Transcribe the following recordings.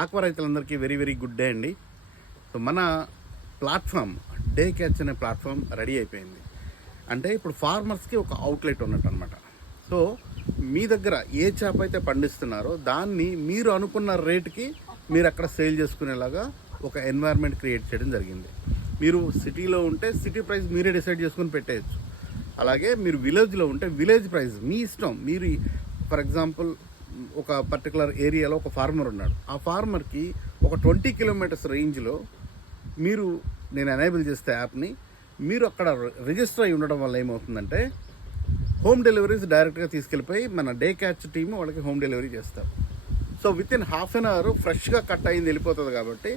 Aqua రైతులందరికీ very very good day అండి. So మన ప్లాట్ఫామ్ డే క్యాచ్ అనే ప్లాట్ఫామ్ రెడీ అయిపోయింది. అంటే ఇప్పుడు ఫార్మర్స్కి ఒక అవుట్లెట్ ఉన్నట్టు అనమాట. సో మీ దగ్గర ఏ చేప అయితే పండిస్తున్నారో దాన్ని మీరు అనుకున్న రేటుకి మీరు అక్కడ సేల్ చేసుకునేలాగా ఒక ఎన్వైర్న్మెంట్ క్రియేట్ చేయడం జరిగింది. మీరు సిటీలో ఉంటే సిటీ ప్రైస్ మీరే డిసైడ్ చేసుకుని పెట్టేయచ్చు. అలాగే మీరు విలేజ్లో ఉంటే విలేజ్ ప్రైస్ మీ ఇష్టం. మీరు ఫర్ ఎగ్జాంపుల్ ఒక పర్టికులర్ ఏరియాలో ఒక ఫార్మర్ ఉన్నాడు. ఆ ఫార్మర్కి ఒక 20 కిలోమీటర్స్ రేంజ్లో నేను ఎనేబుల్ చేస్తే యాప్ని మీరు అక్కడ రిజిస్టర్ అయి ఉండడం వల్ల ఏమవుతుందంటే హోమ్ డెలివరీస్ డైరెక్ట్గా తీసుకెళ్ళిపోయి మన డే క్యాచ్ టీమ్ వాళ్ళకి హోమ్ డెలివరీ చేస్తారు. So within half an hour ఫ్రెష్గా కట్ అయింది వెళ్ళిపోతుంది. కాబట్టి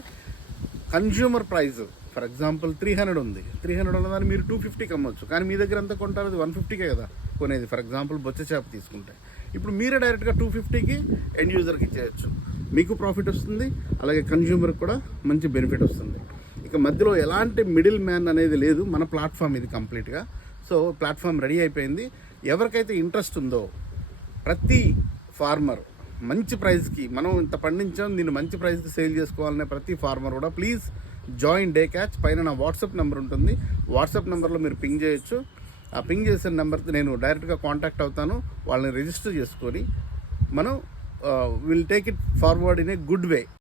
కన్జ్యూమర్ ప్రైస్ ఫర్ ఎగ్జాంపుల్ 300 ఉంది. 300 ఉన్నదాన్ని మీరు 250కి అమ్మొచ్చు. కానీ మీ దగ్గర ఎంత కొంటారు? అది 150కే కదా కొనేది. ఫర్ ఎగ్జాంపుల్ బొచ్చ చేప తీసుకుంటే ఇప్పుడు మీరే డైరెక్ట్గా 250కి ఎండ్ యూజర్కి ఇచ్చేయచ్చు. మీకు ప్రాఫిట్ వస్తుంది, అలాగే కన్జ్యూమర్కి కూడా మంచి బెనిఫిట్ వస్తుంది. ఇక మధ్యలో ఎలాంటి మిడిల్ మ్యాన్ అనేది లేదు. మన ప్లాట్ఫామ్ ఇది కంప్లీట్గా. సో ప్లాట్ఫామ్ రెడీ అయిపోయింది. ఎవరికైతే ఇంట్రెస్ట్ ఉందో ప్రతి ఫార్మర్ మంచి ప్రైస్కి మనం ఇంత పండించాం దీన్ని మంచి ప్రైస్కి సేల్ చేసుకోవాలనే ప్రతి ఫార్మర్ కూడా ప్లీజ్ జాయిన్ డే క్యాచ్. పైన నా వాట్సాప్ నెంబర్ ఉంటుంది. వాట్సాప్ నెంబర్లో మీరు పింగ్ చేయొచ్చు. ఆ పింగ్ చేసిన నెంబర్కి నేను డైరెక్ట్గా కాంటాక్ట్ అవుతాను. వాళ్ళని రిజిస్టర్ చేసుకొని మనం will take it forward in a good way.